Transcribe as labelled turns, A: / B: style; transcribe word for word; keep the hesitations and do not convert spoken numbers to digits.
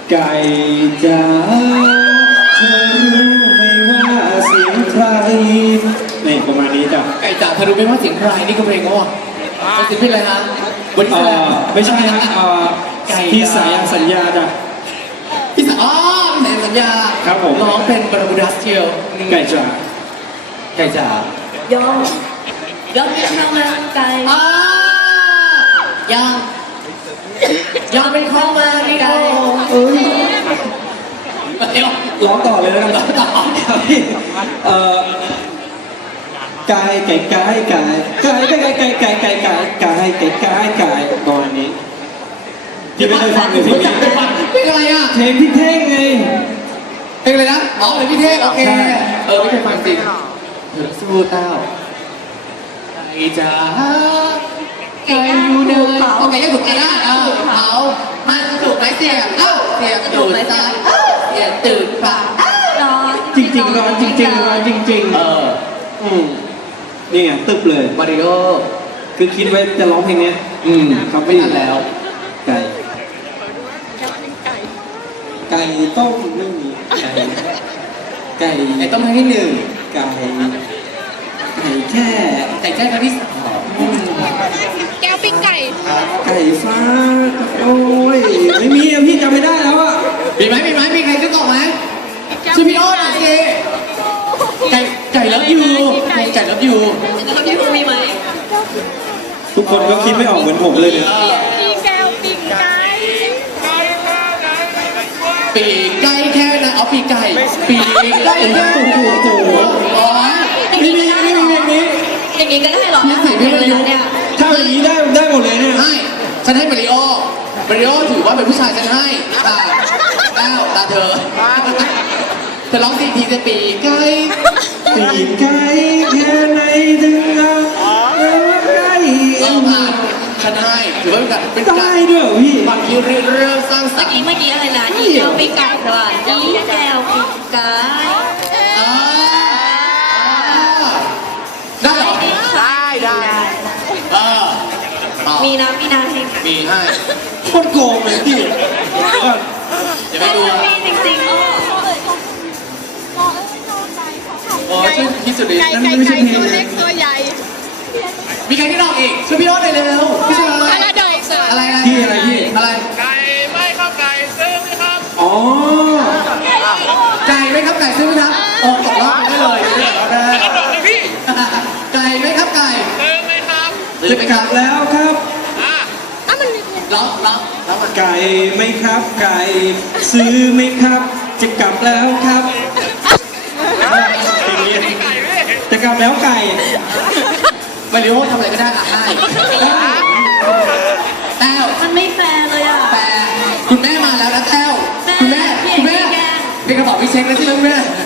A: ไก่จ๋าเธอรู้ไหมว่าเสียงใครนี่ประมาณนี้จ้ะ
B: ไก่จ๋าเธอรู้ไหมว่าเสียงใครนี่ก็เพลงเขาอ่ะเขาเสียงเพลงอะไรฮะวันนี้
A: เอ่อไม่ใช่ฮะเอ่อพี่สายันสัญญาจ้ะ
B: พี่สาวอ๋อพี่สายสัญญา
A: ครับผม
B: น้องเป็นบาราบูดัสเชียว
A: ไก่จ๋า
B: ไก่จ๋าย
C: อมยอมเป็นข้าวมันไก่
B: อ่ายังยังเป็นข้าวมันไก่
A: เอ้ย
B: เดี๋ยว
A: ร้องต่อเลยแล้วกันครับพี่เอ่อไก่ไก่ไก่ไก่ไก่ไก่ไก่ไก่ไก่ไก่ไก่ไก่ไก่ไก่ประมาณนี้ยังไม่เคยฟังเลยเพลงนี้
B: เพลงอะไรอ่ะ
A: เพลงพี่เท่งไง
B: เพลงอะไรนะอ๋อเพลงพี่เทพโอเค
A: ใช่
B: เออไม่เคยฟังจริงเธอสู้เต้าไก่จ๋าไก่อยู่เดินโอเคยังถูกกันนะเออเผามันถูกไหมเสียบเอ้าเสียบถูกไหมซ้ายเอ้าเสียบตื่นป่า
C: ร้อน
A: จริงๆร้องจริงๆร้องจริง
B: เออ
A: ๆอืมนี่ไงตึบเลย
B: มาริโอ
A: คือคิดไว้จะร้องเพลงเนี้ย
B: อืม
A: ครับ
B: ไม่ทันแล้ว
A: ไก่ไก่ต้มไม่มีไก่ไก่
B: ไอ้ต้องให้หนึ่ง
A: ไก่ไก่แค่
B: ไก่แจ้ครั้งที่สอง
D: แก้วปิ้งไก่
A: ไก่ฟ้าโอ้ยไม่มีอะพี่จำไม่ได้แล้วอะ
B: มีไหมมีไหมมีใครจะตอบไหมชื่อพี่โอ้หน่อยสิไก่ไก่เลิฟยูไก่เลิฟยู
C: แล้วพี่ภูมีไหม
A: ทุกคนก็คิดไม่ออกเหมือนผมเลยเนี่ย
D: พี่แก้วปิ้งไก่
B: ปีกไก่แค่นะเอาปีกไก่ปีกไก่แค่
A: โอ้โหโอ้โห
B: อ๋อ
A: ไม่มีไม่มีเพลงนี้
C: อย่างนี้ก็ได้เหรอ
B: พี่ใส่พี่มาริโอ
C: เนี่ย
A: ถ้าอย่างนี้ได้ได้หมดเลยเนี่ย
B: ให้ฉันให้มาริโอมาริโอถือว่าเป็นผู้ชายฉันให้ตาแก้วตาเธอเธอร้องสี่ทีจะปีกไก่
A: ปีกไก่แค่ไหนถึงเอาเอาไก่
B: เออผ่านฉันให้ถือว่าเป็นการเป็น
A: ได้
B: การ
A: ด้วยเหรอพี่
B: ความคิดเรื่องเรื่องสร้างสร
C: เมื่อ
B: ร
C: กี้
B: ค์
C: เมื่อกี้อะไรนะอีแก้วปิ้งไก่ใช่ป่ะอีแก้วปิ้งไก่
B: อ่าได้เหรอ
C: ได้ได้
B: เออต่อ
C: มีนะมีนะให้
B: มีให้
A: โคตรโกงเลยพี่
B: จะไปดู
C: มีจริงๆอ๋อ
B: โอ้ชื่อที่สุดเลย
D: ไก่
B: นั่น
D: ไก่
B: ไม่ใช่
D: ไก่
B: เพล
D: ตัว
B: ง
D: เล็กตัวใหญ่
B: มีใครที่ร้องอีกช่วยพี่โอ๊ตหน่อยเร็วๆพี่ชาย
D: อะไรเดยเสือ
B: อะไรอะไร
A: พี่อะไรพี่
B: อะไร
E: ไก่ไม่ข้าวไก่ซื้อไหมครับ
A: อ๋อ
B: ไก่ไหมครับไก่ซื้อไหมครับโอ้ตกรอบไปได้เลยเดี๋ยวเราได้
E: กระโดดเลยพี่
B: ไก่ไหมครับไก่
E: ซื้อไหมครับ
B: ซื้อไหม
A: จะ
B: ค
A: ก
B: รั
A: ลั
B: บบ
A: แล้วครับ
E: อ่ะ
D: อ่ะมัน
B: ร้องร้องร้องมัน
A: ไก่ไหมครับ ไก่ ซื้อไหมครับ จะกลับแล้วครับอย่างนี้
E: ไก่พี่
A: จะกลับแล้วไก่
B: มาริโอทำอะไรก็ได้อ่ะให้แต้ว
C: มันไม่แฟร์เลยอ่ะ
B: แต่คุณแม่มาแล้วนะแต้วคุณแม่คุณแม่
C: แม่
B: เป็นกระเป๋าพี่เช็คแล้วใช่ไหมคุณแม่